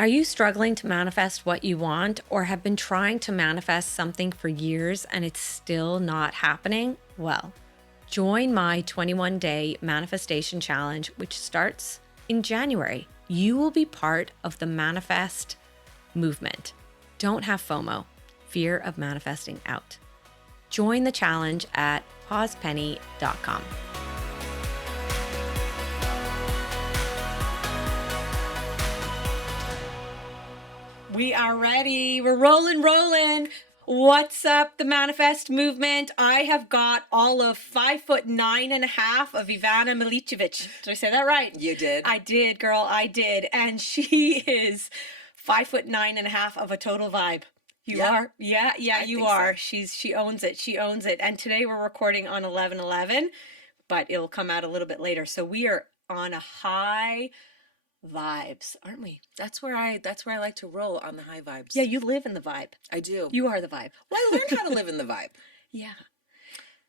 Are you struggling to manifest what you want or have been trying to manifest something for years and it's still not happening? Well, join my 21-day manifestation challenge, which starts in January. You will be part of the manifest movement. Don't have FOMO, fear of manifesting out. Join the challenge at pausepenny.com. We are ready. We're rolling. What's up, the manifest movement? I have got all of 5'9.5" of Ivana Miličević. Did I say that right? You did. I did, girl. I did. And she is 5'9.5" of a total vibe. You are? Yeah, you are. So. She owns it. She owns it. And today we're recording on 11/11, but it'll come out a little bit later. So we are on a high vibes, aren't we? That's where I like to roll, on the high vibes. Yeah, you live in the vibe. I do. You are the vibe. Well, I learned how to live in the vibe. Yeah.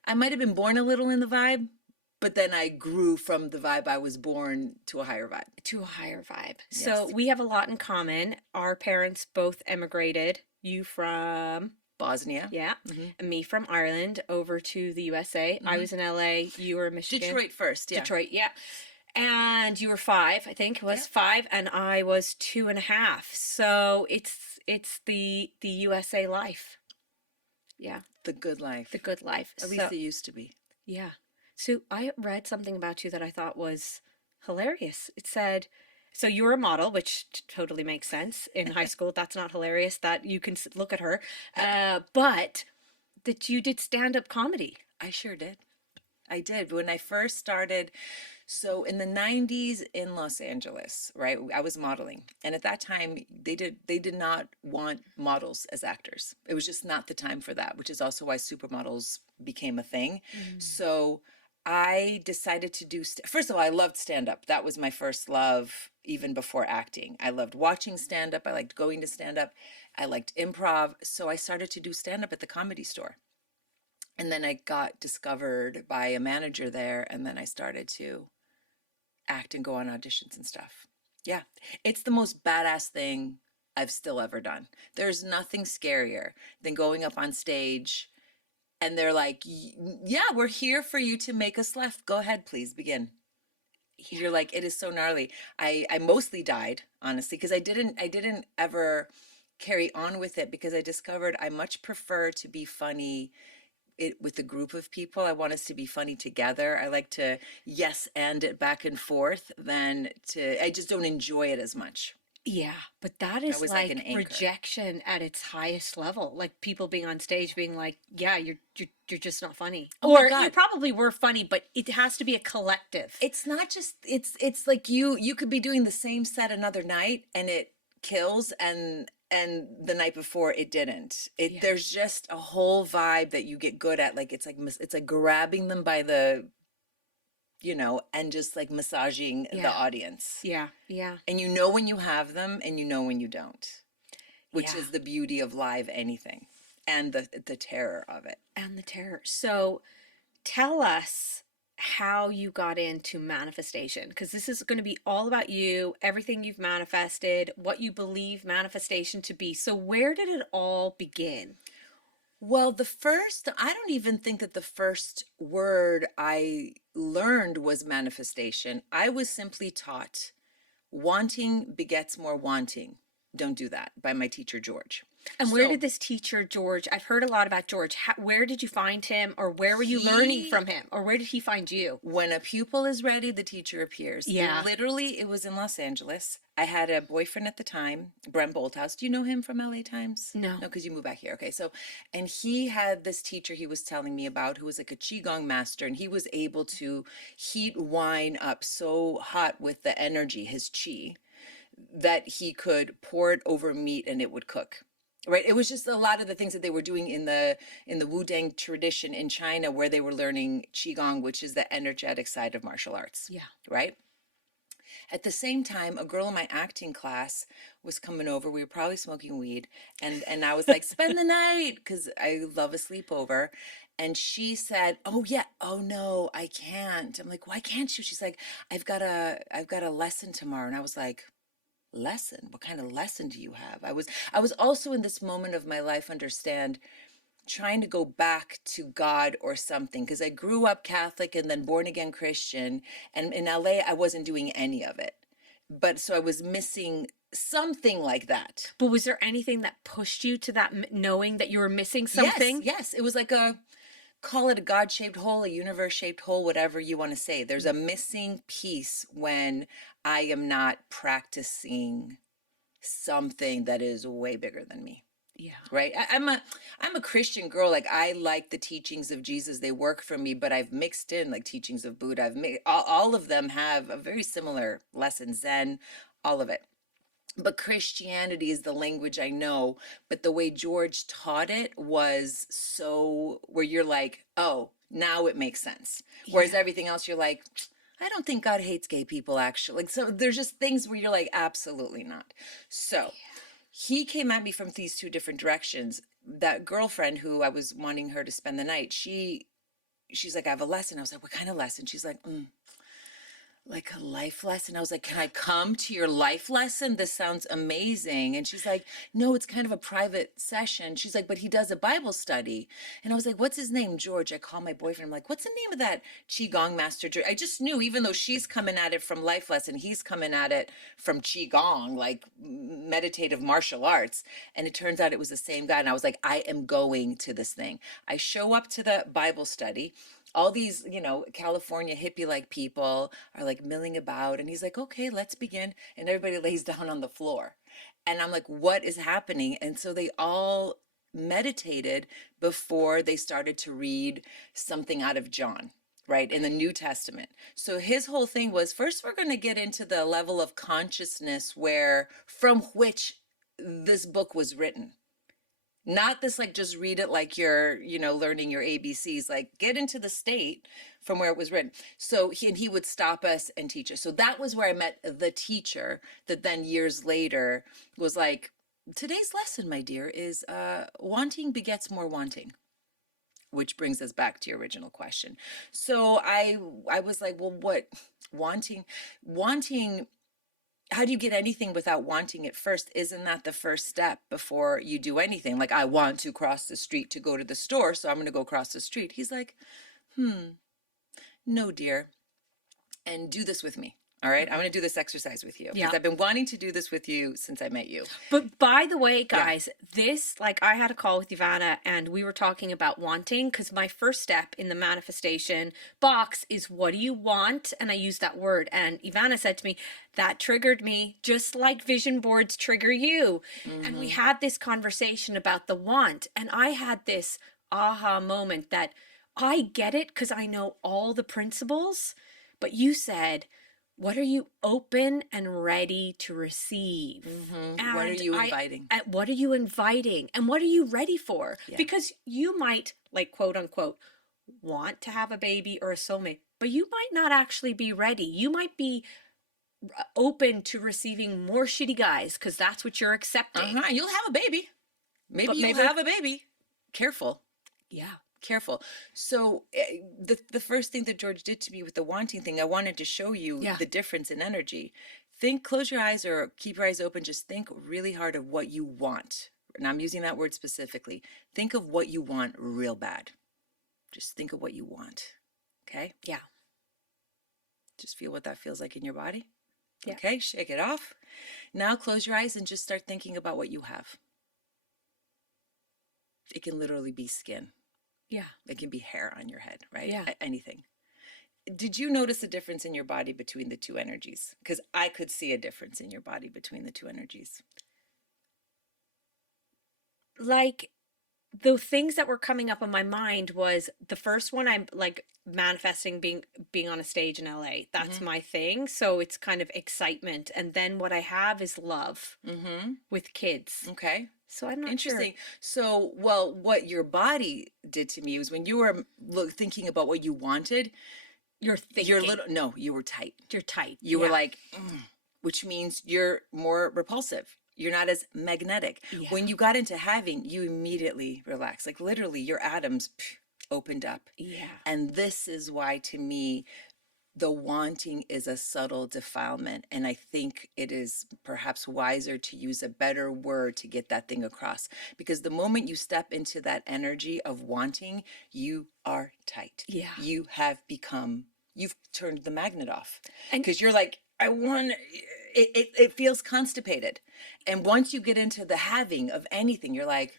I might have been born a little in the vibe, but then I grew from the vibe I was born to a higher vibe. To a higher vibe. Yes. So we have a lot in common. Our parents both emigrated. You from Bosnia. Yeah. Mm-hmm. And me from Ireland over to the USA. Mm-hmm. I was in LA. You were in Michigan. Detroit first, yeah. Detroit, yeah. And you were 5, I think. It was 5, and I was 2.5. So it's the USA life. Yeah. The good life. The good life. At least it used to be. Yeah. So I read something about you that I thought was hilarious. It said, so you were a model, which totally makes sense in high school. That's not hilarious that you can look at her. But that you did stand-up comedy. I sure did. I did. When I first started, so in the 90s in Los Angeles, right, I was modeling. And at that time, they did not want models as actors. It was just not the time for that, which is also why supermodels became a thing. So I decided to do, first of all, I loved stand-up. That was my first love, even before acting. I loved watching stand-up. I liked going to stand-up. I liked improv. So I started to do stand-up at the Comedy Store. And then I got discovered by a manager there, and then I started to act and go on auditions and stuff. Yeah, it's the most badass thing I've still ever done. There's nothing scarier than going up on stage and they're like, yeah, we're here for you to make us laugh. Go ahead, please begin. You're like, it is so gnarly. I mostly died, honestly, because I didn't ever carry on with it, because I discovered I much prefer to be funny with a group of people. I want us to be funny together. I like to yes and it back and forth I just don't enjoy it as much. Yeah, but that is like an anchor. Rejection at its highest level. Like people being on stage being like, yeah, you're just not funny. Oh or you probably were funny, but it has to be a collective. It's not just, it's like you could be doing the same set another night and it kills, and the night before it didn't. There's just a whole vibe that you get good at. Like it's like grabbing them by the, and just like massaging the audience. Yeah. And you know when you have them and you know when you don't, which is the beauty of live anything, and the terror of it. And the terror. So tell us how you got into manifestation, because this is going to be all about you, everything you've manifested, what you believe manifestation to be. So where did it all begin? Well, I don't even think that the first word I learned was manifestation. I was simply taught wanting begets more wanting. Don't do that, by my teacher, George. And where did this teacher, George, I've heard a lot about George. Where did you find him, or where were you learning from him, or where did he find you? When a pupil is ready, the teacher appears. Yeah. And literally, it was in Los Angeles. I had a boyfriend at the time, Brent Bolthouse. Do you know him from LA Times? No. No, because you moved back here. Okay, so, and he had this teacher he was telling me about who was like a Qigong master, and he was able to heat wine up so hot with the energy, his Qi, that he could pour it over meat and it would cook. Right. It was just a lot of the things that they were doing in the Wu-Dang tradition in China, where they were learning Qigong, which is the energetic side of martial arts. Yeah. Right. At the same time, a girl in my acting class was coming over. We were probably smoking weed. And I was like, spend the night, because I love a sleepover. And she said, oh, yeah. Oh, no, I can't. I'm like, why can't you? She's like, I've got a lesson tomorrow. And I was like, lesson? What kind of lesson do you have? I was also in this moment of my life, understand, trying to go back to God or something, because I grew up Catholic and then born again Christian, and in LA I wasn't doing any of it. But so I was missing something like that. But was there anything that pushed you to that, knowing that you were missing something? Yes, it was like a, call it a God-shaped hole, a universe-shaped hole, whatever you want to say. There's a missing piece when I am not practicing something that is way bigger than me. Yeah. Right. I'm a Christian girl. Like, I like the teachings of Jesus. They work for me, but I've mixed in like teachings of Buddha. I've made all of them have a very similar lesson, Zen, all of it. But Christianity is the language I know. But the way George taught it was so, where you're like, oh, now it makes sense. Whereas everything else, you're like, I don't think God hates gay people, actually. Like, so there's just things where you're like, absolutely not. So he came at me from these two different directions. That girlfriend who I was wanting her to spend the night, she's like, I have a lesson. I was like, what kind of lesson? She's like, like a life lesson. I was like, can I come to your life lesson? This sounds amazing. And she's like, no, it's kind of a private session. She's like, but he does a Bible study. And I was like, what's his name? George. I call my boyfriend. I'm like, what's the name of that Qigong master? I just knew, even though she's coming at it from life lesson, he's coming at it from Qigong, like meditative martial arts. And it turns out it was the same guy. And I was like, I am going to this thing. I show up to the Bible study. All these, California hippie-like people are like milling about. And he's like, okay, let's begin. And everybody lays down on the floor. And I'm like, what is happening? And so they all meditated before they started to read something out of John, right, in the New Testament. So his whole thing was, first, we're going to get into the level of consciousness from which this book was written. Not this, like, just read it like you're, learning your ABCs, like get into the state from where it was written. So he would stop us and teach us. So that was where I met the teacher that then years later was like, today's lesson, my dear, is wanting begets more wanting, which brings us back to your original question. So I was like, well, what wanting, how do you get anything without wanting it first? Isn't that the first step before you do anything? Like, I want to cross the street to go to the store, so I'm going to go cross the street. He's like, no, dear. And do this with me. All right. I'm going to do this exercise with you. Because I've been wanting to do this with you since I met you. But by the way, guys, this, like, I had a call with Ivana and we were talking about wanting, because my first step in the manifestation box is, what do you want? And I used that word. And Ivana said to me, that triggered me, just like vision boards trigger you. Mm-hmm. And we had this conversation about the want. And I had this aha moment that I get it because I know all the principles. But you said, what are you open and ready to receive? Mm-hmm. And what are you inviting? What are you inviting? And what are you ready for? Yeah. Because you might, like, quote unquote, want to have a baby or a soulmate, but you might not actually be ready. You might be open to receiving more shitty guys because that's what you're accepting. You'll have a baby. Maybe you'll have a baby. Careful. Yeah. Careful. So the first thing that George did to me with the wanting thing, I wanted to show you the difference in energy. Close your eyes or keep your eyes open. Just think really hard of what you want. And I'm using that word specifically. Think of what you want real bad. Just think of what you want. Okay? Yeah. Just feel what that feels like in your body. Yeah. Okay? Shake it off. Now close your eyes and just start thinking about what you have. It can literally be skin. Yeah. It can be hair on your head, right? Yeah. Anything. Did you notice a difference in your body between the two energies? Because I could see a difference in your body between the two energies. Like, the things that were coming up in my mind was, the first one, I'm like manifesting being on a stage in LA. That's my thing. So it's kind of excitement. And then what I have is love with kids. Okay. So I'm not Interesting. sure. So, well, what your body did to me was when you were thinking about what you wanted, you're thinking. You were tight. You're tight. You were like, which means you're more repulsive. You're not as magnetic. Yeah. When you got into having, you immediately relaxed. Like, literally, your atoms opened up. Yeah. And this is why, to me, the wanting is a subtle defilement. And I think it is perhaps wiser to use a better word to get that thing across. Because the moment you step into that energy of wanting, you are tight. Yeah. You have become, you've turned the magnet off. And Because you're like, I want, it feels constipated. And once you get into the having of anything, you're like,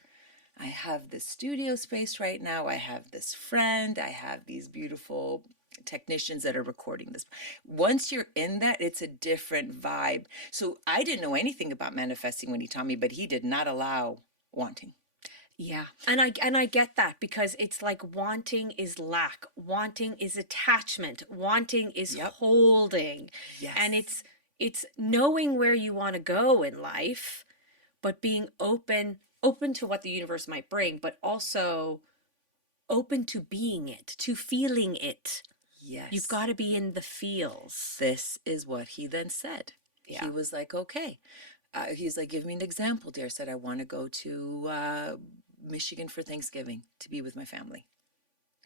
I have this studio space right now. I have this friend. I have these beautiful technicians that are recording this. Once you're in that, it's a different vibe. So I didn't know anything about manifesting when he taught me, but he did not allow wanting. yeah. And I get that, because it's like wanting is lack, wanting is attachment, wanting is Yep. holding. Yes. And it's knowing where you want to go in life, but being open to what the universe might bring, but also open to being it, to feeling it. Yes. You've got to be in the feels. This is what he then said. Yeah. He was like, okay. He's like, give me an example, dear. I said, I want to go to Michigan for Thanksgiving to be with my family.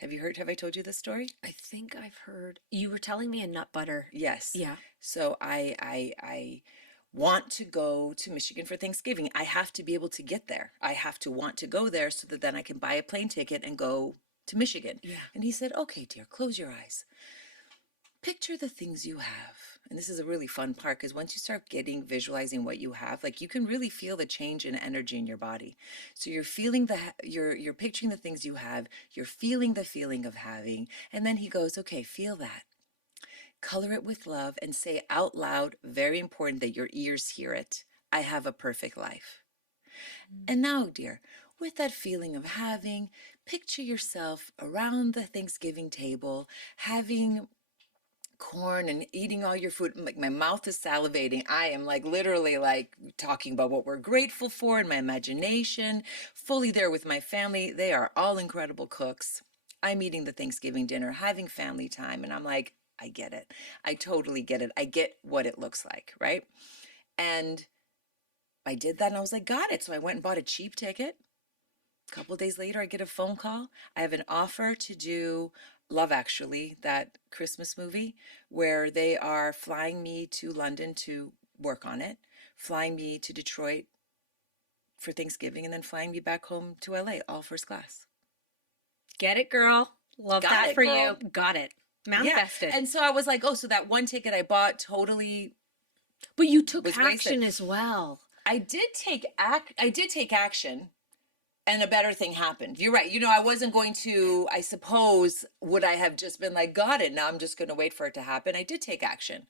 Have I told you this story? I think I've heard, you were telling me a nut butter. Yes. Yeah. So I want to go to Michigan for Thanksgiving. I have to be able to get there. I have to want to go there so that then I can buy a plane ticket and go to Michigan. Yeah. And he said, okay, dear, close your eyes. Picture the things you have. And this is a really fun part, because once you start visualizing what you have, like, you can really feel the change in energy in your body. So you're feeling you're picturing the things you have, you're feeling the feeling of having. And then he goes, okay, feel that. Color it with love and say out loud, very important that your ears hear it, I have a perfect life. And now, dear, with that feeling of having, picture yourself around the Thanksgiving table, having corn and eating all your food. Like, my mouth is salivating. I am like literally like talking about what we're grateful for in my imagination, fully there with my family. They are all incredible cooks. I'm eating the Thanksgiving dinner, having family time, and I'm like, I get it. I totally get it. I get what it looks like, right? And I did that, and I was like, got it. So I went and bought a cheap ticket. A couple of days later, I get a phone call. I have an offer to do Love Actually, that Christmas movie, where they are flying me to London to work on it, flying me to Detroit for Thanksgiving, and then flying me back home to LA, all first class. Get it, girl. Love Got that it, for girl. you. Got it. Manifested. Yeah. And so I was like, oh, so that one ticket I bought totally. But you took was action wasted. as well. I did take action, and a better thing happened. You're right. I wasn't going to, I suppose, would I have just been like, got it, now I'm just going to wait for it to happen? I did take action.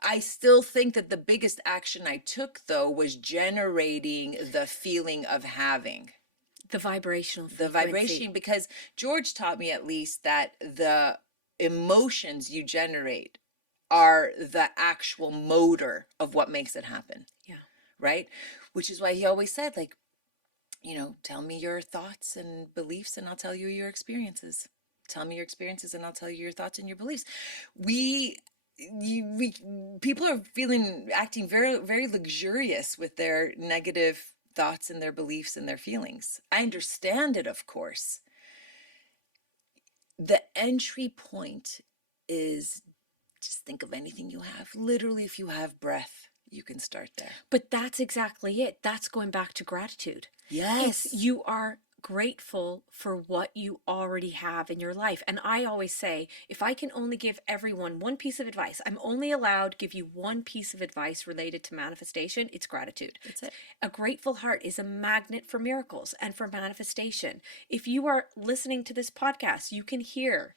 I still think that the biggest action I took, though, was generating the feeling of having. The vibrational The frequency. vibration, because George taught me at least that the emotions you generate are the actual motor of what makes it happen. Yeah. Right? Which is why he always said, like, tell me your thoughts and beliefs and I'll tell you your experiences. Tell me your experiences and I'll tell you your thoughts and your beliefs. People are acting very, very luxurious with their negative thoughts and their beliefs and their feelings. I understand it, of course. The entry point is just think of anything you have. Literally, if you have breath, you can start there. But that's exactly it. That's going back to gratitude. Yes. You are grateful for what you already have in your life. And I always say, if I can only give everyone one piece of advice, I'm only allowed to give you one piece of advice related to manifestation. It's gratitude. That's it. A grateful heart is a magnet for miracles and for manifestation. If you are listening to this podcast, you can hear.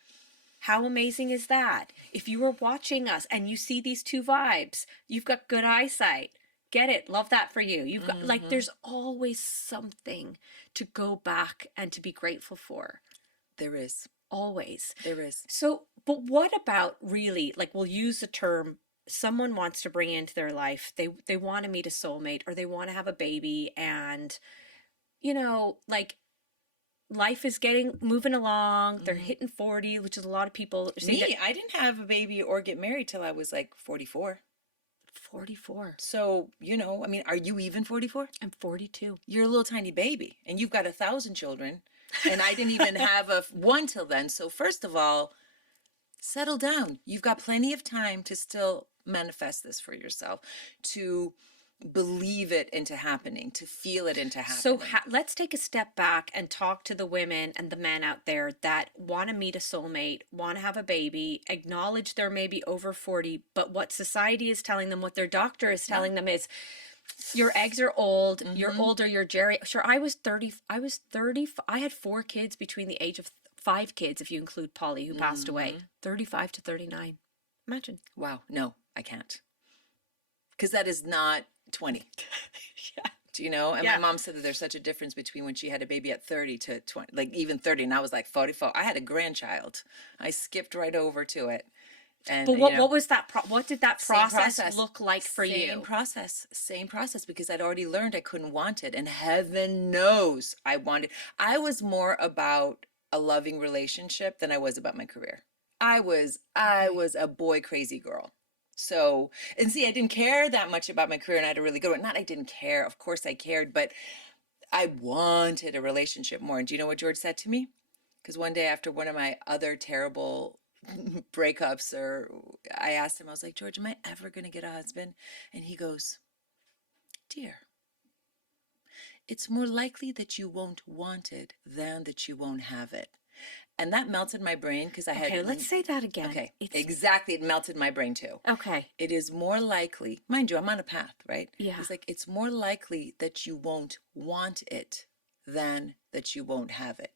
How amazing is that? If you are watching us and you see these two vibes, you've got good eyesight. Get it. Love that for you. You've got there's always something to go back and to be grateful for. There is. Always. There is. So, but what about really, like, we'll use the term, someone wants to bring into their life, they want to meet a soulmate or they want to have a baby, and, like, life is moving along. They're hitting 40, which is a lot of people. I didn't have a baby or get married till I was like 44. 44. So, are you even 44? I'm 42. You're a little tiny baby and you've got 1,000 children and I didn't even have one till then. So first of all, Settle down. You've got plenty of time to still manifest this for yourself, to believe it into happening, to feel it into happening. So let's take a step back and talk to the women and the men out there that want to meet a soulmate, want to have a baby, acknowledge they're maybe over 40, but what society is telling them, what their doctor is telling them is, your eggs are old, you're older, you're Sure, I was 30, I had 4 kids between the age of 5 kids, if you include Polly, who passed away, 35 to 39. Imagine. Wow, no, I can't. Because that is not 20. Yeah. Do you know? And my mom said that there's such a difference between when she had a baby at 30 to 20, like even 30, and I was like 44. I had a grandchild. I skipped right over to it. And, but what was that? What did that process look like for you? Same process, because I'd already learned I couldn't want it, and heaven knows I wanted. I was more about a loving relationship than I was about my career. I was a boy crazy girl. So, and see, I didn't care that much about my career, and I had a really good one. Not I didn't care. Of course I cared, but I wanted a relationship more. And do you know what George said to me? Because one day after one of my other terrible breakups, or I asked him, I was like, George, am I ever going to get a husband? And he goes, dear, it's more likely that you won't want it than that you won't have it. And that melted my brain, because I had... Okay, let's say that again. Okay, exactly. It melted my brain too. Okay. It is more likely, mind you, I'm on a path, right? Yeah. It's like, it's more likely that you won't want it than that you won't have it.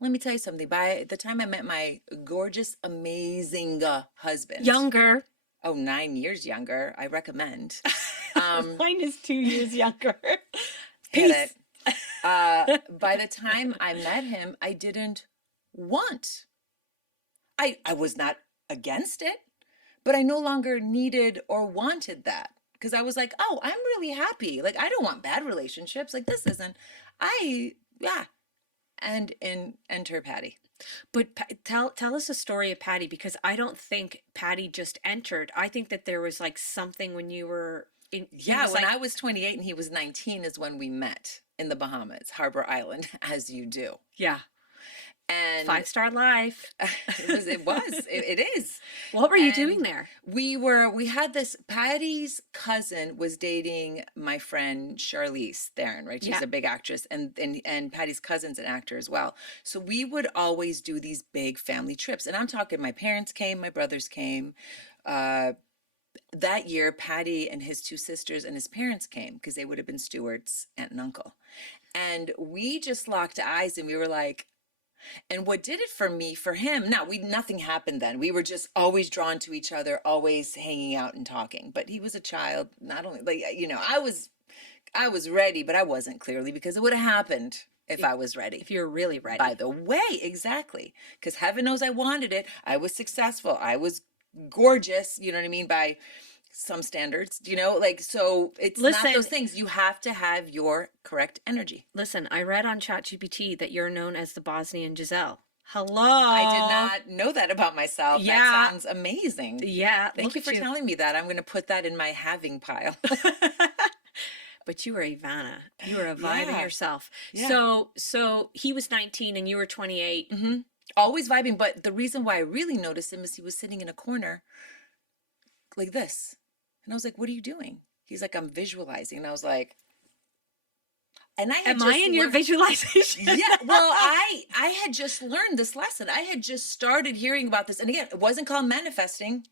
Let me tell you something. By the time I met my gorgeous, amazing husband... Younger. Oh, 9 years younger. I recommend. Mine is 2 years younger. Peace. By the time I met him, I didn't want. I was not against it, but I no longer needed or wanted that, because I was like, oh, I'm really happy. Like, I don't want bad relationships. Like, this isn't. And enter Patty. But tell us a story of Patty, because I don't think Patty just entered. I think that there was like something when you were in. Yeah, when I was 28 and he was 19 is when we met in the Bahamas, Harbor Island, as you do. Yeah. And 5-star life. It is. What were you doing there? We had this, Patty's cousin was dating my friend Charlize Theron, right? She's a big actress, and Patty's cousin's an actor as well. So we would always do these big family trips. And I'm talking, my parents came, my brothers came. That year, Patty and his 2 sisters and his parents came, because they would have been stewards, aunt and uncle. And we just locked eyes, and we were like, and what did it for me, for him, nothing happened then. We were just always drawn to each other, always hanging out and talking. But he was a child, not only, like, you know, I was ready, but I wasn't, clearly, because it would have happened if I was ready. If you were really ready. By the way, exactly. Because heaven knows I wanted it. I was successful. I was gorgeous, you know what I mean, by some standards, you know, like, so it's not those things. You have to have your correct energy. Listen, I read on ChatGPT that you're known as the Bosnian Giselle. Hello. I did not know that about myself. Yeah. That sounds amazing. Yeah. Thank you for telling me that. I'm going to put that in my having pile. But you were Ivana. You were a vibing yourself. Yeah. So he was 19 and you were 28. Mm-hmm. Always vibing. But the reason why I really noticed him is he was sitting in a corner like this. And I was like, what are you doing? He's like, I'm visualizing. And I was like, and I had Am I in your visualization? Yeah. Well, I had just learned this lesson. I had just started hearing about this. And again, it wasn't called manifesting.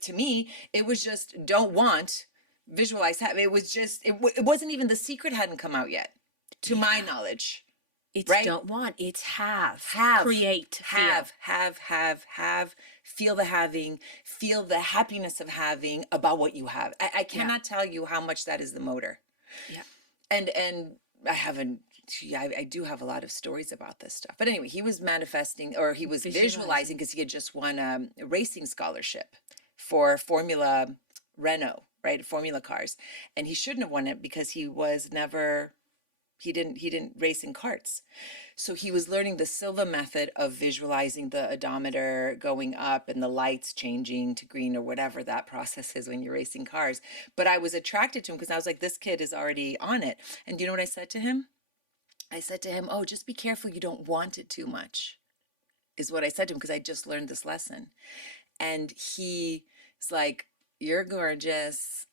To me, it was just don't want, visualize, have. It was just, it wasn't even, the secret hadn't come out yet, to my knowledge. It's don't want, it's have. Create. Have. Feel the having, feel the happiness of having about what you have. I cannot tell you how much that is the motor. Yeah. And I do have a lot of stories about this stuff. But anyway, he was manifesting, or he was visualizing, because he had just won a racing scholarship for Formula Renault, right? Formula cars. And he shouldn't have won it because he didn't race in karts. So he was learning the Silva method of visualizing the odometer going up and the lights changing to green, or whatever that process is when you're racing cars. But I was attracted to him because I was like, this kid is already on it. And do you know what I said to him? I said to him, oh, just be careful you don't want it too much. is what I said to him, because I just learned this lesson. And he's like, you're gorgeous.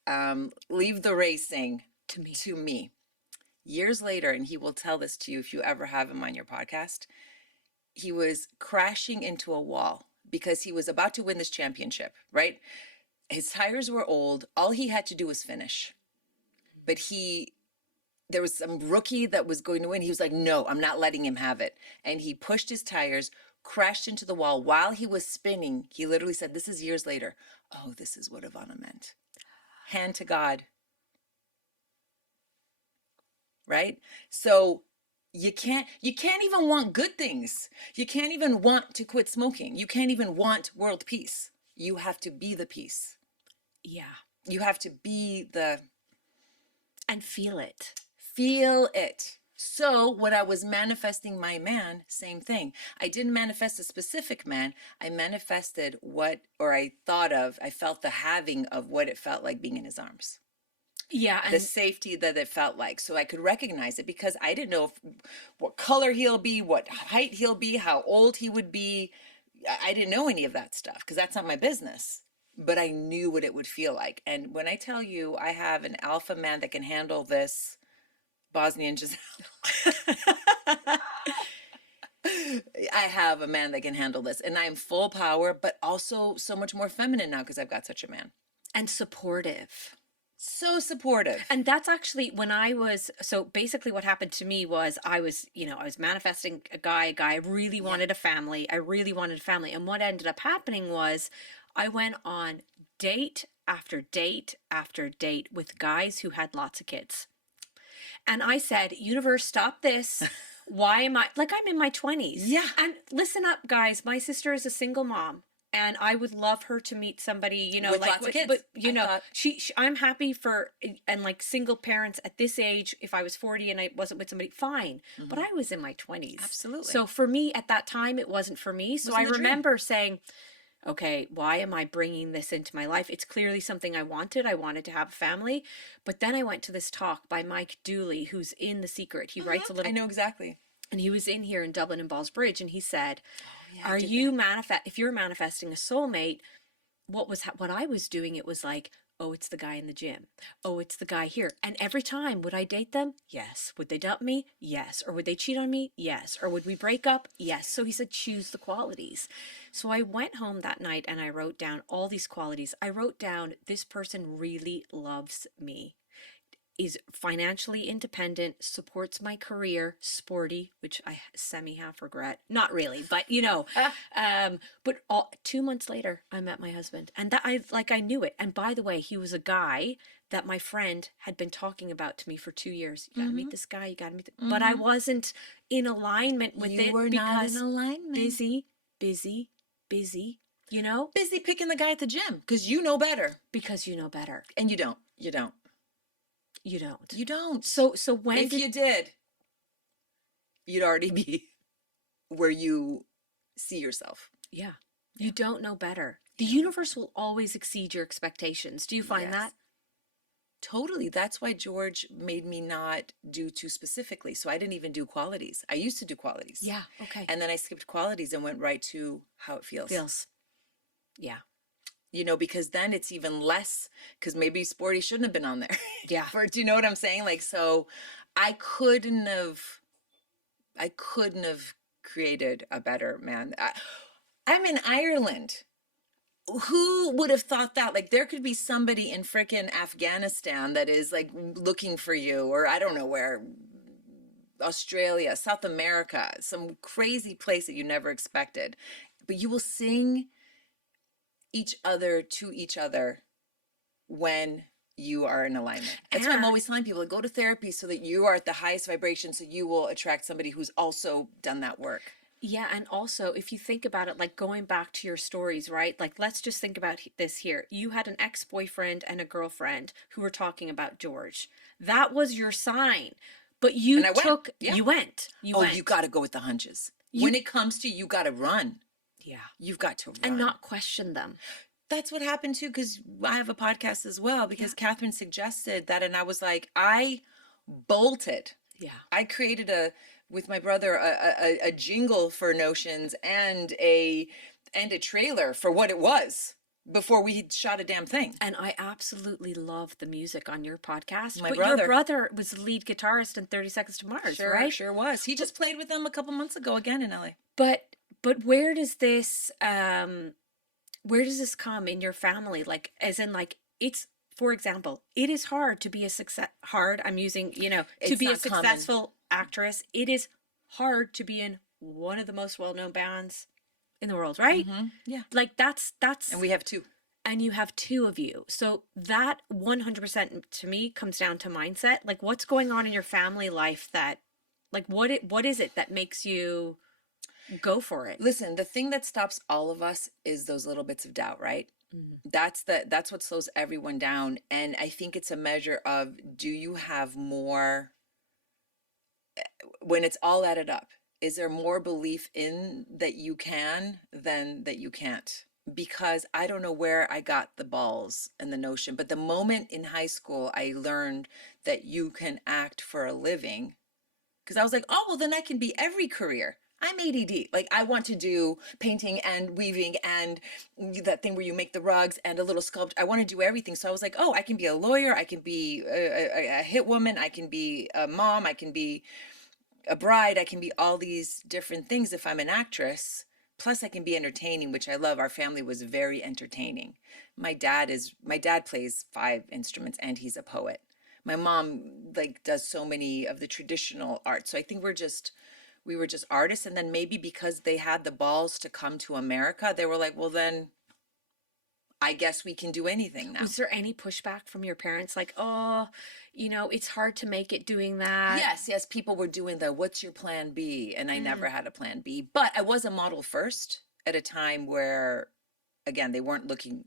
Leave the racing to me. Years later, and he will tell this to you if you ever have him on your podcast, he was crashing into a wall because he was about to win this championship, right? His tires were old. All he had to do was finish. But there was some rookie that was going to win. He was like, no, I'm not letting him have it. And he pushed his tires, crashed into the wall. While he was spinning, he literally said, this is years later, oh, this is what Ivana meant. Hand to God. Right? So you can't even want good things. You can't even want to quit smoking. You can't even want world peace. You have to be the peace. Yeah. You have to be and feel it. Feel it. So when I was manifesting my man, same thing. I didn't manifest a specific man. I manifested I felt the having of what it felt like being in his arms. Yeah. And the safety that it felt like. So I could recognize it, because I didn't know what color he'll be, what height he'll be, how old he would be. I didn't know any of that stuff because that's not my business. But I knew what it would feel like. And when I tell you I have an alpha man that can handle this Bosnian Giselle, I have a man that can handle this. And I'm full power, but also so much more feminine now because I've got such a man. And supportive. So supportive. And that's actually so basically what happened to me was I was manifesting a guy. I really wanted a family. And what ended up happening was I went on date after date after date with guys who had lots of kids. And I said, universe, stop this. Why am I'm in my 20s. Yeah. And listen up, guys. My sister is a single mom. And I would love her to meet somebody, with lots of kids. But I'm happy for, and like single parents at this age. If I was 40 and I wasn't with somebody, fine. Mm-hmm. But I was in my 20s. Absolutely. So for me at that time, it wasn't for me. So I remember saying, okay, why am I bringing this into my life? It's clearly something I wanted. I wanted to have a family. But then I went to this talk by Mike Dooley, who's in The Secret. He writes a little. I know exactly. And he was in here in Dublin and Ballsbridge, and he said, if you're manifesting a soulmate, what I was doing, it was like, oh, it's the guy in the gym. Oh, it's the guy here. And every time, would I date them? Yes. Would they dump me? Yes. Or would they cheat on me? Yes. Or would we break up? Yes. So he said, choose the qualities. So I went home that night and I wrote down all these qualities. I wrote down, this person really loves me, is financially independent, supports my career, sporty, which I semi-half regret. Not really, but but 2 months later, I met my husband, and that I knew it. And by the way, he was a guy that my friend had been talking about to me for 2 years. You gotta meet this guy, you gotta meet but I wasn't in alignment with it. You were not in alignment. Busy, Busy picking the guy at the gym, because you know better. Because you know better. And you don't. You don't. You don't. So when if you did, you'd already be where you see yourself. Yeah. You don't know better. The universe will always exceed your expectations. Do you find that? Totally. That's why George made me not do too specifically. So I didn't even do qualities. I used to do qualities. Yeah. Okay. And then I skipped qualities and went right to how it feels. Yeah. Because then it's even less, because maybe sporty shouldn't have been on there. Yeah. Do you know what I'm saying? So I couldn't have created a better man. I'm in Ireland. Who would have thought that? There could be somebody in frickin' Afghanistan that is looking for you, or I don't know where, Australia, South America, some crazy place that you never expected. But you will sing each other to each other when you are in alignment. That's why I'm always telling people to go to therapy, so that you are at the highest vibration, so you will attract somebody who's also done that work. Yeah. And also, if you think about it, going back to your stories, right? Let's just think about this here. You had an ex-boyfriend and a girlfriend who were talking about George. That was your sign. But you went. You went. You got to go with the hunches. When it comes to you got to run. Yeah. You've got to run. And not question them. That's what happened too, because I have a podcast as well, because Catherine suggested that, and I was like, I bolted. Yeah. I created a with my brother a jingle for Notions and a trailer for what it was before we shot a damn thing. And I absolutely love the music on your podcast. My but brother. Your brother was the lead guitarist in 30 Seconds to Mars, right? Sure was. He just played with them a couple months ago again in LA. But where does this come in your family? Like, as in, like, it's, for example, it is hard to be a I'm using, to be a successful actress. It is hard to be in one of the most well-known bands in the world, right? Mm-hmm. Yeah. Like, that's. And we have two. And you have two of you. So that 100% to me comes down to mindset. Like, what's going on in your family life that, like, what is it that makes you go for it? Listen, the thing that stops all of us is those little bits of doubt, right? Mm-hmm. That's what slows everyone down. And I think it's a measure of, do you have more, when it's all added up, is there more belief in that you can than that you can't? Because I don't know where I got the balls and the notion, but the moment in high school I learned that you can act for a living, because I was like, oh, well, then I can be every career. I'm ADD. Like, I want to do painting and weaving and that thing where you make the rugs and a little sculpt. I want to do everything. So I was like, oh, I can be a lawyer. I can be a hit woman. I can be a mom. I can be a bride. I can be all these different things if I'm an actress. Plus I can be entertaining, which I love. Our family was very entertaining. My dad plays 5 instruments and he's a poet. My mom does so many of the traditional arts. So I think we were just artists. And then maybe because they had the balls to come to America, they were like, well, then I guess we can do anything now. Was there any pushback from your parents? Like, oh, it's hard to make it doing that. Yes. People were doing what's your plan B? And I never had a plan B. But I was a model first at a time where, again, they weren't looking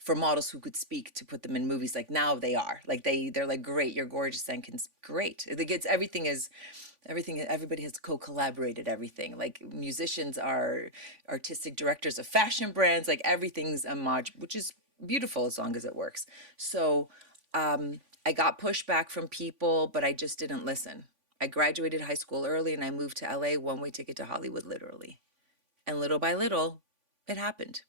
for models who could speak to put them in movies. Like, now they are. Like, they're like, great, you're gorgeous and great. Everybody has co-collaborated everything. Like, musicians are artistic directors of fashion brands. Like, everything's a mod, which is beautiful as long as it works. So I got pushback from people, but I just didn't listen. I graduated high school early and I moved to LA, one-way ticket to Hollywood, literally. And little by little, it happened.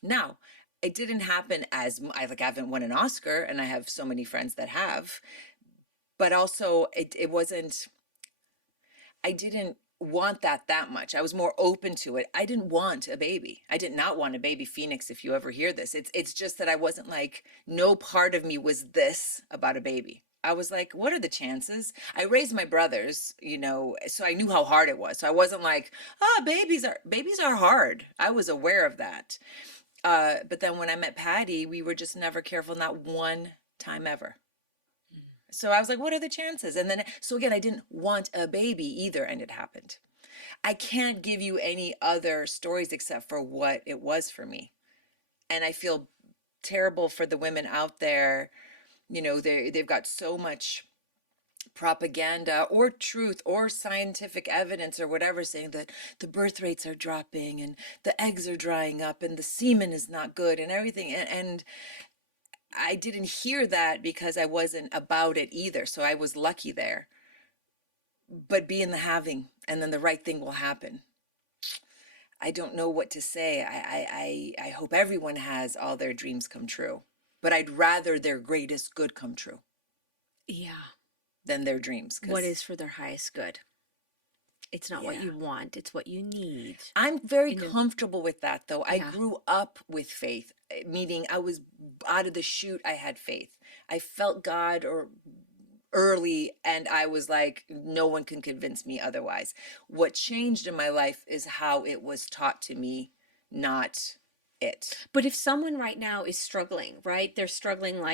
Now, it didn't happen I haven't won an Oscar, and I have so many friends that have, but also it wasn't, I didn't want that much. I was more open to it. I didn't want a baby. I did not want a baby. Phoenix, if you ever hear this, it's just that I wasn't like, no part of me was this about a baby. I was like, what are the chances? I raised my brothers, so I knew how hard it was. So I wasn't like, babies are hard. I was aware of that. But then when I met Patty, we were just never careful, not one time ever. So I was like, what are the chances? And then, so again, I didn't want a baby either, and it happened. I can't give you any other stories except for what it was for me. And I feel terrible for the women out there. They've got so much propaganda or truth or scientific evidence or whatever saying that the birth rates are dropping and the eggs are drying up and the semen is not good and everything. And I didn't hear that because I wasn't about it either. So I was lucky there. But be in the having, and then the right thing will happen. I don't know what to say. I hope everyone has all their dreams come true. But I'd rather their greatest good come true. Yeah. Than their dreams. What is for their highest good? It's not what you want. It's what you need. I'm very comfortable with that, though. I grew up with faith, meaning I was out of the chute. I had faith. I felt God early, and I was like, no one can convince me otherwise. What changed in my life is how it was taught to me, not it. But if someone right now is struggling, right? They're struggling,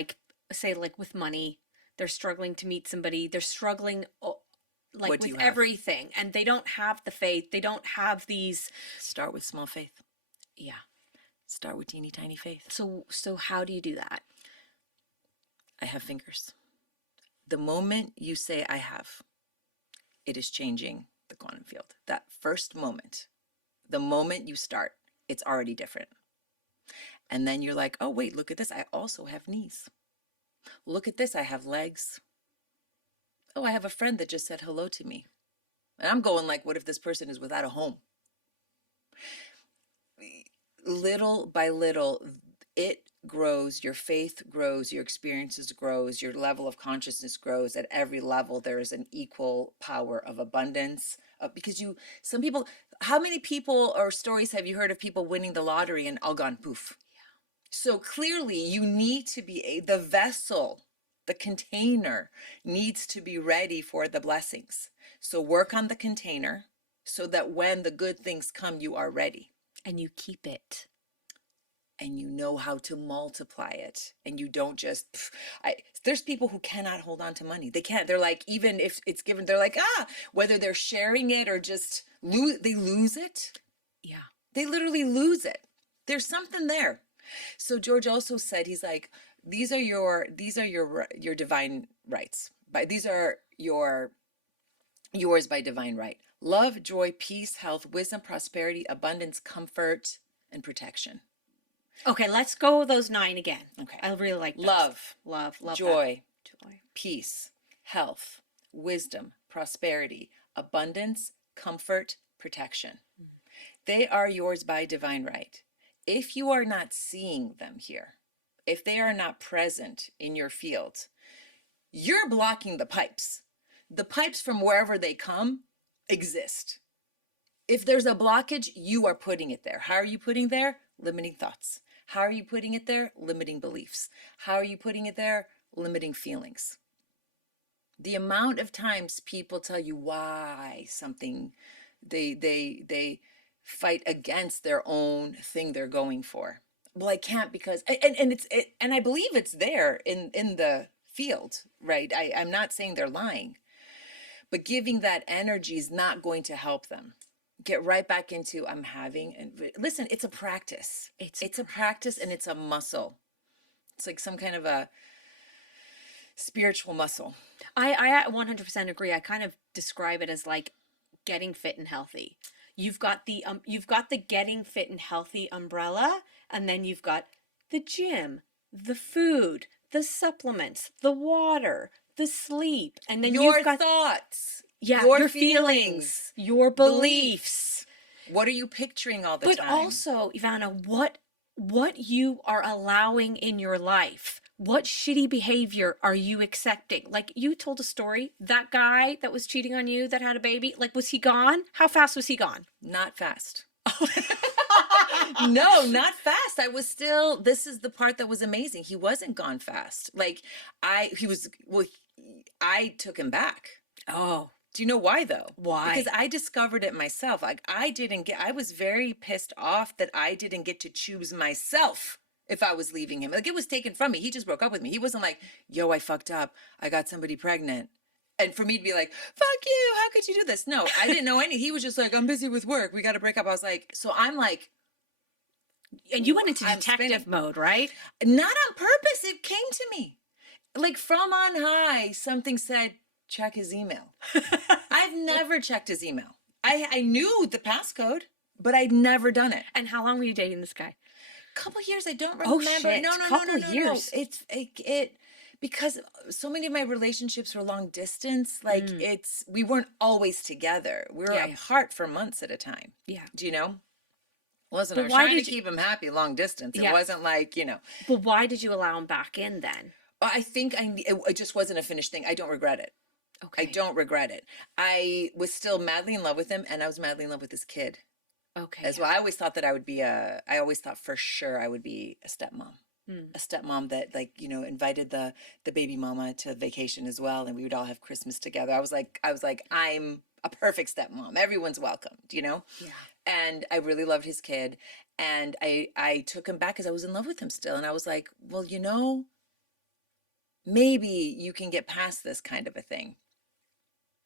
say with money. They're struggling to meet somebody. They're struggling with everything, and they don't have the faith. They don't have these. Start with small faith. Yeah. Start with teeny tiny faith. So how do you do that? I have fingers. The moment you say I have, it is changing the quantum field. That first moment, the moment you start, it's already different. And then you're like, oh wait, look at this. I also have knees. Look at this. I have legs. Oh, I have a friend that just said hello to me. And I'm going like, what if this person is without a home? Little by little, it grows, your faith grows, your experiences grows, your level of consciousness grows. At every level, there is an equal power of abundance. Because some people, how many people or stories have you heard of people winning the lottery and all gone poof? So clearly you need to be the vessel, the container needs to be ready for the blessings. So work on the container so that when the good things come, you are ready. And you keep it. And you know how to multiply it. And you don't just, there's people who cannot hold on to money. They can't. They're like, even if it's given, they're like, whether they're sharing it or just they lose it. Yeah. They literally lose it. There's something there. So George also said, he's like, these are your divine rights. These are yours by divine right. Love, joy, peace, health, wisdom, prosperity, abundance, comfort, and protection. Okay, let's go with those 9 again. Okay. I really like those. Love, joy, peace, health, wisdom, prosperity, abundance, comfort, protection. Mm-hmm. They are yours by divine right. If you are not seeing them here, if they are not present in your field, you're blocking the pipes. The pipes from wherever they come exist. If there's a blockage, you are putting it there. How are you putting there? Limiting thoughts. How are you putting it there? Limiting beliefs. How are you putting it there? Limiting feelings. The amount of times people tell you why something, they fight against their own thing they're going for. Well, I can't because, and I believe it's there in the field, right? I'm not saying they're lying, but giving that energy is not going to help them. Get right back into and listen, it's a practice. It's a practice and it's a muscle. It's like some kind of a spiritual muscle. I 100% agree. I kind of describe it as like getting fit and healthy. You've got the getting fit and healthy umbrella, and then you've got the gym, the food, the supplements, the water, the sleep, and then you've got thoughts. Yeah, your feelings, your beliefs. What are you picturing all the time? But also, Ivana, what you are allowing in your life. What shitty behavior are you accepting? Like you told a story, that guy that was cheating on you that had a baby, like was he gone? How fast was he gone? Not fast. No, not fast. This is the part that was amazing. He wasn't gone fast. Like I took him back. Oh. Do you know why though? Why? Because I discovered it myself. Like I was very pissed off that I didn't get to choose myself if I was leaving him. Like it was taken from me. He just broke up with me. He wasn't like, yo, I fucked up. I got somebody pregnant. And for me to be like, fuck you. How could you do this? No, I didn't know any. He was just like, I'm busy with work. We got to break up. I was like, so I'm like. And you went into detective mode, right? Not on purpose. It came to me. Like from on high, something said, check his email. I've never checked his email. I knew the passcode, but I'd never done it. And how long were you dating this guy? Couple years. I don't remember. Oh shit! No. Years. It's because so many of my relationships were long distance. Like we weren't always together. We were apart for months at a time. Yeah. Do you know? Listen, I was trying to keep him happy long distance. It wasn't like, But why did you allow him back in then? I think it just wasn't a finished thing. I don't regret it. Okay. I don't regret it. I was still madly in love with him, and I was madly in love with this kid. Okay. As well. I always thought that I always thought for sure I would be a stepmom. A stepmom that invited the baby mama to vacation as well, and we would all have Christmas together. I was like, I'm a perfect stepmom. Everyone's welcome, Yeah. And I really loved his kid, and I took him back because I was in love with him still, and I was like, well, maybe you can get past this kind of a thing.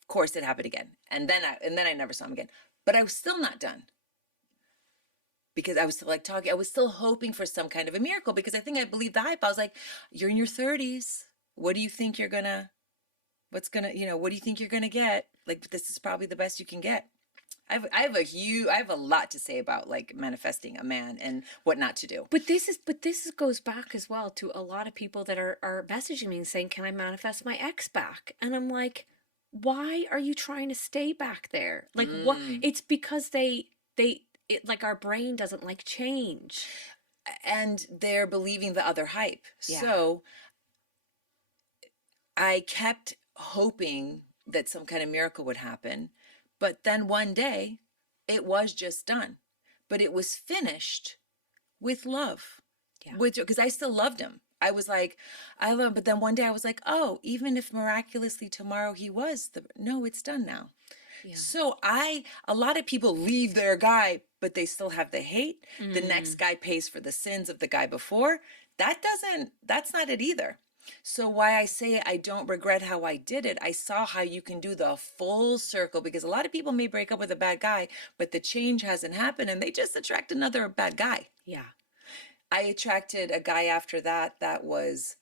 Of course, it happened again, and then I never saw him again. But I was still not done. Because I was still I was still hoping for some kind of a miracle, because I think I believed the hype. I was like, you're in your 30s. What do you think what do you think you're going to get? Like, this is probably the best you can get. I have a lot to say about like manifesting a man and what not to do. But this goes back as well to a lot of people that are messaging me and saying, can I manifest my ex back? And I'm like, why are you trying to stay back there? Like what? Mm. It's because like our brain doesn't like change. And they're believing the other hype. Yeah. So I kept hoping that some kind of miracle would happen. But then one day it was just done. But it was finished with love. Yeah. Because I still loved him. I was like, I love him. But then one day I was like, oh, even if miraculously tomorrow he was no, it's done now. Yeah. So a lot of people leave their guy, but they still have the hate. The next guy pays for the sins of the guy before. That's not it either. So why I say I don't regret how I did it, I saw how you can do the full circle, because a lot of people may break up with a bad guy, but the change hasn't happened and they just attract another bad guy. Yeah. I attracted a guy after that was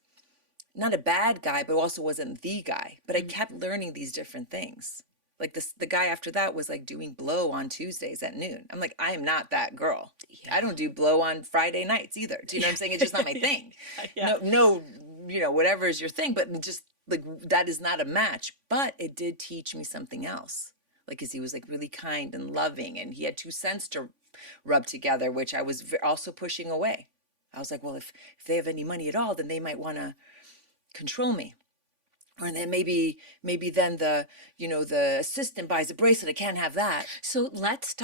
not a bad guy, but also wasn't the guy. But I kept learning these different things. Like the guy after that was like doing blow on Tuesdays at noon. I'm like, I am not that girl. Yeah. I don't do blow on Friday nights either. Do you know what I'm saying? It's just not my thing. Yeah. No, whatever is your thing, but just like that is not a match. But it did teach me something else. Like, cause he was like really kind and loving, and he had 2 cents to rub together, which I was also pushing away. I was like, well, if they have any money at all, then they might want to control me. Or then maybe then the assistant buys a bracelet. I can't have that. So let's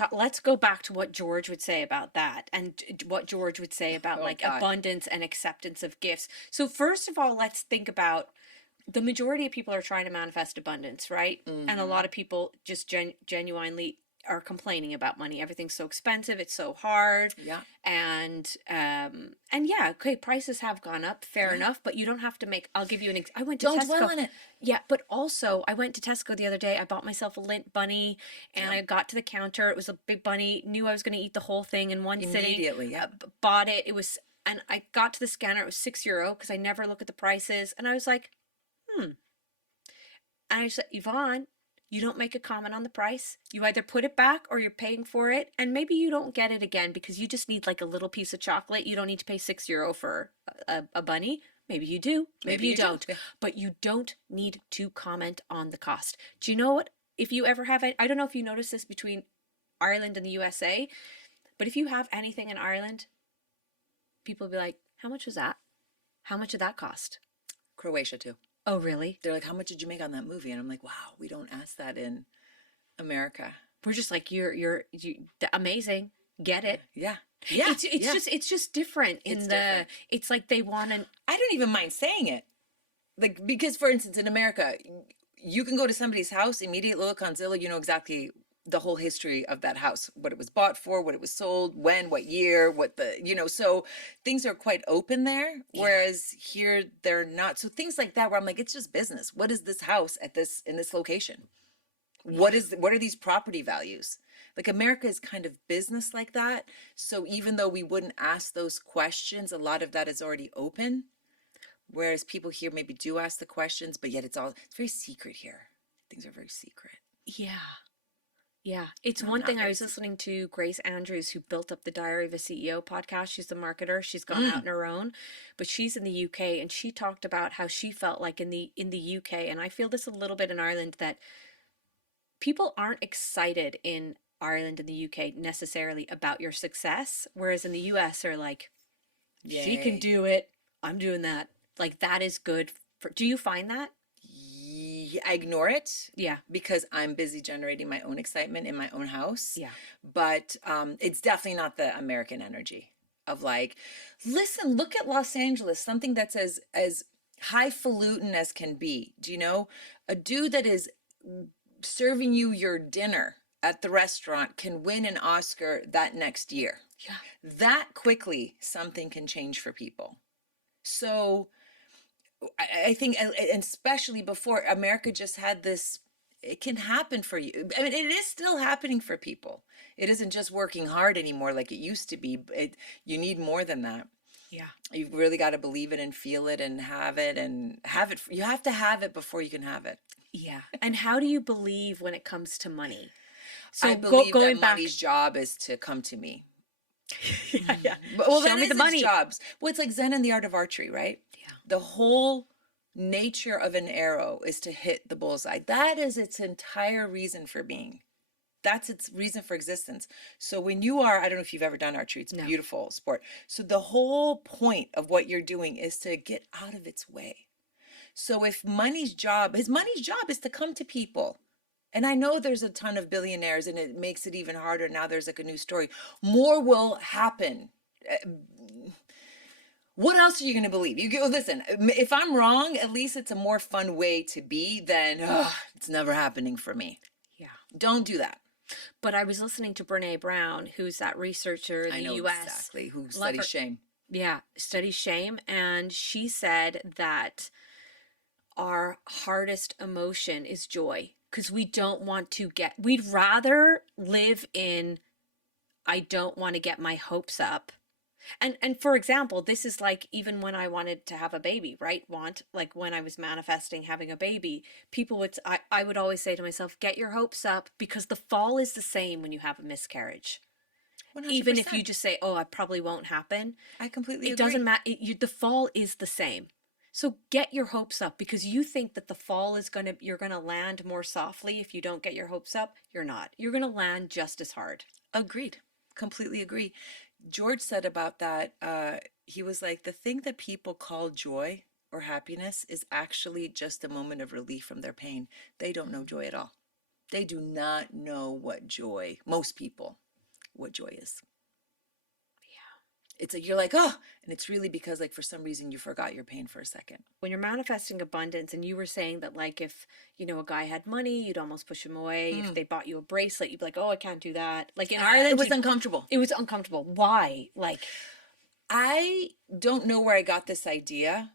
go back to what George would say about that, and what George would say about God. abundance and acceptance of gifts. So first of all, let's think about the majority of people are trying to manifest abundance, right? Mm-hmm. And a lot of people just genuinely are complaining about money. Everything's so expensive. It's so hard. Yeah. And yeah, okay, prices have gone up. Fair enough, but you don't have to make. I'll give you an. I went to Don't Tesco. dwell on it. Yeah, but also I went to Tesco the other day. I bought myself a lint bunny, and I got to the counter. It was a big bunny. Knew I was going to eat the whole thing in one sitting. Immediately, yeah. Bought it. It was, and I got to the scanner. It was €6 because I never look at the prices, and I was like, And I said, Yvonne, you don't make a comment on the price. You either put it back or you're paying for it. And maybe you don't get it again because you just need like a little piece of chocolate. You don't need to pay €6 for a bunny. Maybe you do. Maybe you don't. But you don't need to comment on the cost. Do you know what? If you ever have it, I don't know if you notice this between Ireland and the USA, but if you have anything in Ireland, people will be like, how much was that? How much did that cost? Croatia too. Oh, really? They're like, how much did you make on that movie? And I'm like, wow, we don't ask that in America. We're just like, you're amazing. Get it? Yeah. It's just different different. It's like they want to. I don't even mind saying it. Like, because for instance, in America, you can go to somebody's house, immediately look on Zillow, you know exactly the whole history of that house, what it was bought for, what it was sold, when, what year, so things are quite open there. Whereas here they're not. So things like that where I'm like, it's just business. What is this house in this location? What are these property values? Like, America is kind of business like that. So even though we wouldn't ask those questions, a lot of that is already open. Whereas people here maybe do ask the questions, but yet it's very secret here. Things are very secret. Yeah. Yeah. It's one thing. I was listening to Grace Andrews, who built up the Diary of a CEO podcast. She's the marketer. She's gone out on her own, but she's in the UK, and she talked about how she felt like in the UK, and I feel this a little bit in Ireland, that people aren't excited in Ireland and the UK necessarily about your success, whereas in the US are like, she can do it. I'm doing that. Like, that is good. Do you find that? I ignore it. Yeah. Because I'm busy generating my own excitement in my own house. Yeah. But it's definitely not the American energy of like, listen, look at Los Angeles, something that's as highfalutin as can be. Do you know? A dude that is serving you your dinner at the restaurant can win an Oscar that next year. Yeah. That quickly, something can change for people. So I think, and especially before, America just had this, it can happen for you. I mean, it is still happening for people. It isn't just working hard anymore like it used to be. You need more than that. Yeah. You've really got to believe it and feel it and have it. You have to have it before you can have it. Yeah. And how do you believe when it comes to money? So I believe that money's job is to come to me. Yeah. Well, Show me the money. Jobs. Well, it's like Zen and the art of archery, right? Yeah. The whole nature of an arrow is to hit the bullseye. That is its entire reason for being. That's its reason for existence. So when you are, I don't know if you've ever done archery, it's a beautiful sport. So the whole point of what you're doing is to get out of its way. So if money's job is to come to people. And I know there's a ton of billionaires and it makes it even harder. Now there's like a new story. More will happen. What else are you going to believe? You go, listen, if I'm wrong, at least it's a more fun way to be than, it's never happening for me. Yeah. Don't do that. But I was listening to Brene Brown, who's that researcher in the US. Exactly, who studies shame. Yeah, studies shame. And she said that our hardest emotion is joy, because we don't want to we'd rather live in, I don't want to get my hopes up. And for example, this is like even when I wanted to have a baby, right? Like when I was manifesting having a baby, I would always say to myself, get your hopes up, because the fall is the same when you have a miscarriage. 100%. Even if you just say, oh, it probably won't happen. I completely agree. It doesn't matter. The fall is the same. So get your hopes up, because you think that the fall you're going to land more softly if you don't get your hopes up. You're not. You're going to land just as hard. Agreed. Completely agree. George said about that, he was like, the thing that people call joy or happiness is actually just a moment of relief from their pain. They don't know joy at all. They do not know most people, what joy is. It's like, you're like, oh, and it's really because like for some reason you forgot your pain for a second. When you're manifesting abundance, and you were saying that like if, a guy had money, you'd almost push him away. If they bought you a bracelet, you'd be like, oh, I can't do that. Like in Ireland, it was uncomfortable. It was uncomfortable. Why? Like, I don't know where I got this idea,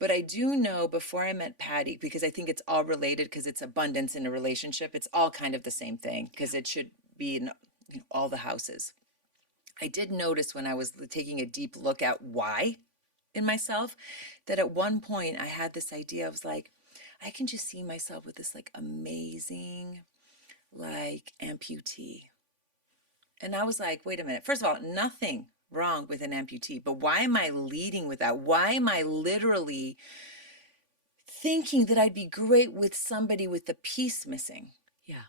but I do know before I met Patty, because I think it's all related, because it's abundance in a relationship. It's all kind of the same thing, because it should be in all the houses. I did notice when I was taking a deep look at why in myself, that at one point I had this idea. I was like, I can just see myself with this like amazing, like amputee. And I was like, wait a minute. First of all, nothing wrong with an amputee, but why am I leading with that? Why am I literally thinking that I'd be great with somebody with the piece missing? Yeah.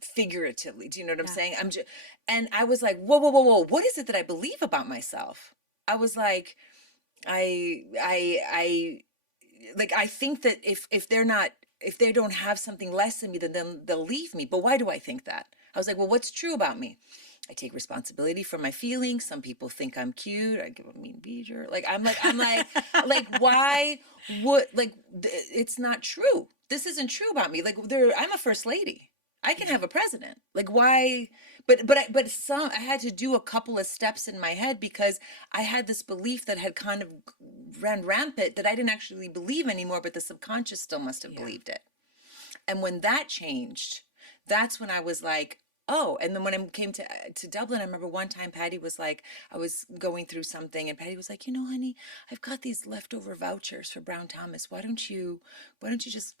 Figuratively, do you know what I'm saying? And I was like, whoa, what is it that I believe about myself? I was like, I think that if they don't have something less than me, then they'll leave me. But why do I think that? I was like, well, what's true about me? I take responsibility for my feelings. Some people think I'm cute. I give a mean beater. I'm like, why would, it's not true. This isn't true about me. I'm a first lady. I can have a president. Like, why? But I had to do a couple of steps in my head, because I had this belief that had kind of ran rampant that I didn't actually believe anymore, but the subconscious still must have believed it. And when that changed, that's when I was like, oh. And then when I came to Dublin, I remember one time Patty was like, I was going through something, and Patty was like, honey, I've got these leftover vouchers for Brown Thomas. Why don't you just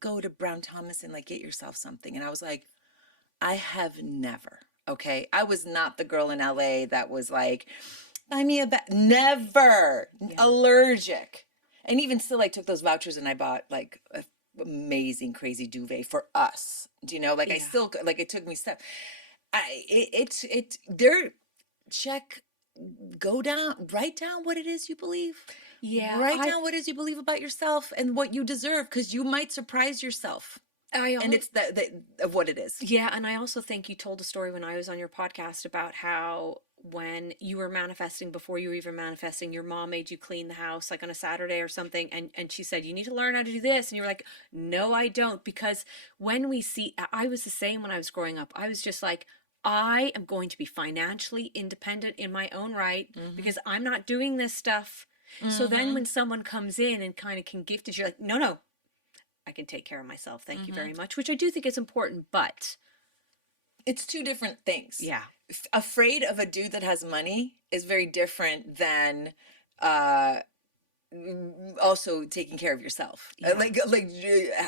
go to Brown Thomas and get yourself something? And I was like, I have never. Okay, I was not the girl in LA that was like, buy me a bag. Never. Allergic. And even still, I took those vouchers and I bought a amazing crazy duvet for us. Do you know? I still it took me steps. Write down what it is you believe. Yeah. Write down what it is you believe about yourself and what you deserve, because you might surprise yourself. And it's of what it is. Yeah, and I also think you told a story when I was on your podcast about how when you were manifesting, before you were even manifesting, your mom made you clean the house on a Saturday or something, and she said, you need to learn how to do this, and you were like, no, I don't, because when I was the same when I was growing up. I was just like, I am going to be financially independent in my own right, because I'm not doing this stuff. So then when someone comes in and kind of can gift it, you're like, no, I can take care of myself. Thank you very much, which I do think is important, but it's two different things. Yeah. Afraid of a dude that has money is very different than also taking care of yourself. Yeah.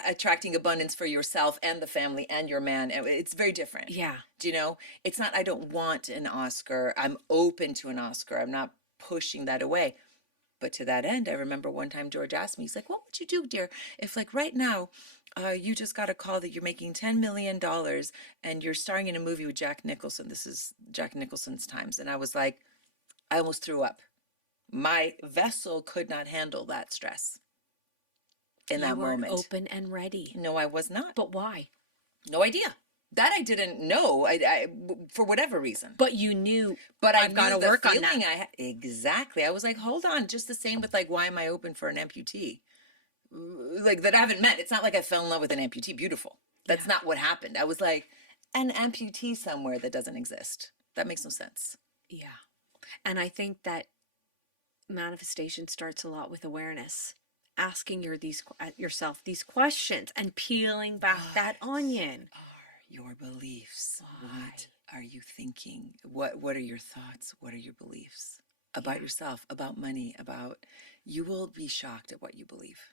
Attracting abundance for yourself and the family and your man. It's very different. Yeah. Do you know? It's not, I don't want an Oscar. I'm open to an Oscar. I'm not pushing that away. But to that end, I remember one time George asked me, he's like, what would you do, dear, if like right now you just got a call that you're making $10 million and you're starring in a movie with Jack Nicholson. This is Jack Nicholson's times. And I was like, I almost threw up. My vessel could not handle that stress in that moment. You weren't open and ready. No, I was not. But why? No idea. That I didn't know. I for whatever reason. But you knew. But I've got to work on that. Exactly. I was like, hold on. Just the same with like, why am I open for an amputee? Like that I haven't met. It's not like I fell in love with an amputee. Beautiful. That's not what happened. I was like, an amputee somewhere that doesn't exist. That makes no sense. Yeah. And I think that manifestation starts a lot with awareness. Asking yourself these questions and peeling back that onion. Your beliefs. Why? What are you thinking? What are your thoughts? What are your beliefs about yourself, about money, about... You will be shocked at what you believe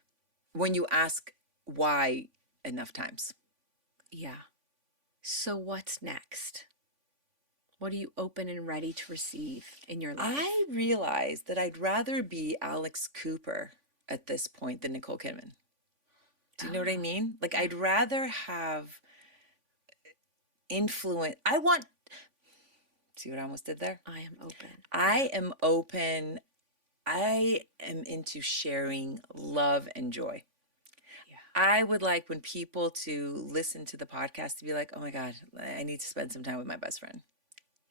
when you ask why enough times. Yeah. So what's next? What are you open and ready to receive in your life? I realized that I'd rather be Alex Cooper at this point than Nicole Kidman. Do you know what I mean? Like, I'd rather have influence. See what I almost did there? I am open. I am open. I am into sharing love and joy. Yeah. I would like when people to listen to the podcast to be like, oh my God, I need to spend some time with my best friend.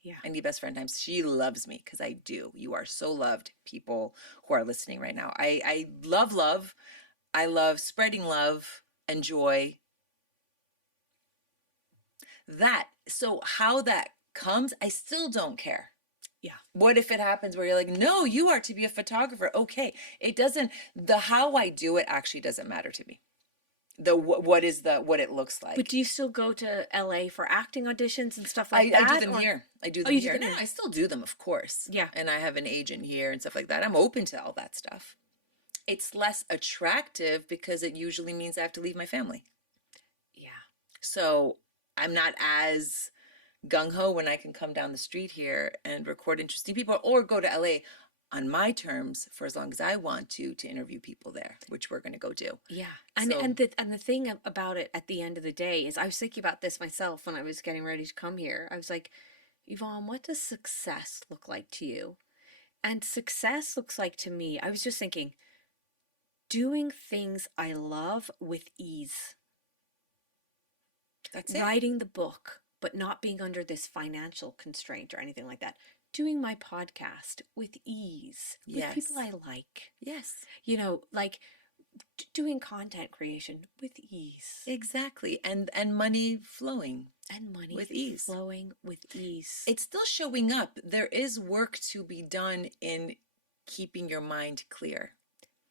Yeah. I need best friend times. She loves me because I do. You are so loved, people who are listening right now. I love love. I love spreading love and joy. So how that comes, I still don't care. Yeah. What if it happens where you're like, no, you are to be a photographer. Okay. It doesn't, the how I do it actually doesn't matter to me. What it looks like. But do you still go to LA for acting auditions and stuff like that? I do them here. I do them here. No, I still do them, of course. Yeah. And I have an agent here and stuff like that. I'm open to all that stuff. It's less attractive because it usually means I have to leave my family. Yeah. So I'm not as gung-ho when I can come down the street here and record interesting people or go to LA on my terms for as long as I want to interview people there, which we're going to go do. Yeah. And the thing about it at the end of the day is I was thinking about this myself when I was getting ready to come here. I was like, Yvonne, what does success look like to you? And success looks like to me, I was just thinking, doing things I love with ease. That's it. Writing the book, but not being under this financial constraint or anything like that. Doing my podcast with ease, with people I like. Yes. You know, like doing content creation with ease. Exactly. And money flowing. And money with ease. Flowing with ease. It's still showing up. There is work to be done in keeping your mind clear.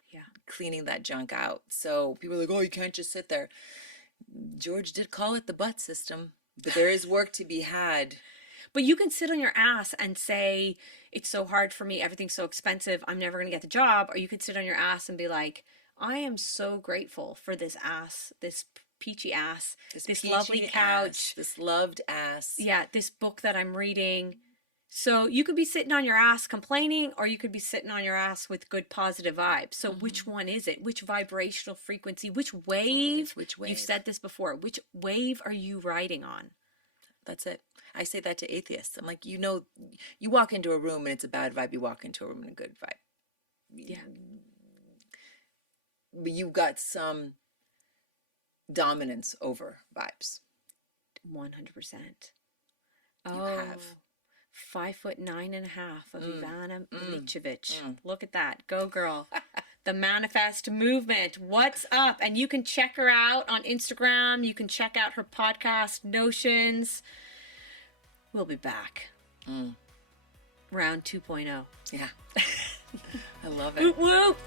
Yeah. Cleaning that junk out. So people are like, oh, you can't just sit there. George did call it the butt system, but there is work to be had. But you can sit on your ass and say, it's so hard for me, everything's so expensive, I'm never going to get the job. Or you could sit on your ass and be like, I am so grateful for this ass, this peachy ass, this lovely couch. This loved ass. Yeah, this book that I'm reading. So you could be sitting on your ass complaining, or you could be sitting on your ass with good positive vibes. So which one is it? Which vibrational frequency? Which wave? Which wave? You've said this before. Which wave are you riding on? That's it. I say that to atheists. I'm like, you know, you walk into a room and it's a bad vibe. You walk into a room in a good vibe. Yeah. But you've got some dominance over vibes. 100%. You have. 5'9.5" of Ivana Miličević. Look at that. Go girl. The Manifest Movement. What's up? And you can check her out on Instagram. You can check out her podcast, Notions. We'll be back. Round 2.0. Yeah. I love it. Whoop, whoop.